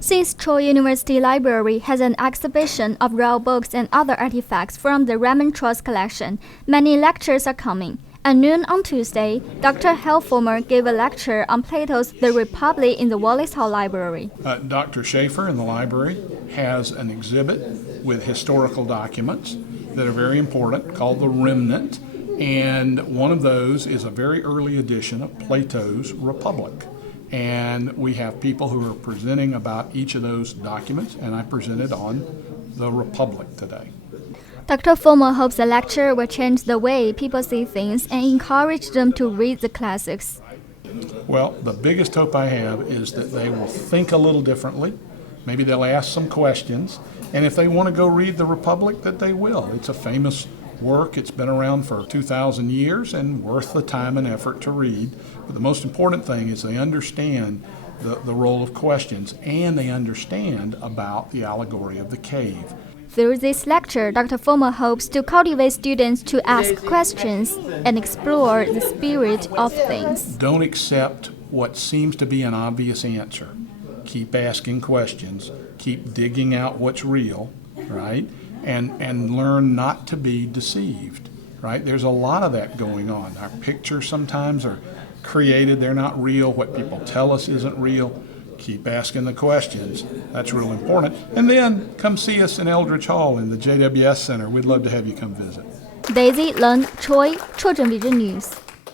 Since Troy University Library has an exhibition of rare books and other artifacts from the Remnant Trust collection, many lectures are coming. At noon on Tuesday, Dr. Helfomer gave a lecture on Plato's The Republic in the Wallace Hall Library. Dr. Schaefer in the library has an exhibit with historical documents that are very important called the Remnant, and one of those is a very early edition of Plato's Republic. And we have people who are presenting about each of those documents, and I presented on the Republic today. Dr. Fomer hopes the lecture will change the way people see things and encourage them to read the classics. Well, the biggest hope I have is that they will think a little differently. Maybe they'll ask some questions, and if they want to go read the Republic, that they will. It's a famous work. It's been around for 2,000 years and worth the time and effort to read. But the most important thing is they understand the role of questions, and they understand about the allegory of the cave. Through this lecture, Dr. Fomer hopes to cultivate students to ask questions and explore the spirit of things. Don't accept what seems to be an obvious answer. Keep asking questions. Keep digging out what's real, right? And learn not to be deceived, right? There's a lot of that going on. Our pictures sometimes are created. They're not real. What people tell us isn't real. Keep asking the questions. That's real important. And then come see us in Eldridge Hall in the JWS Center. We'd love to have you come visit. Daisy, Leng, Troy, TrojanVision News.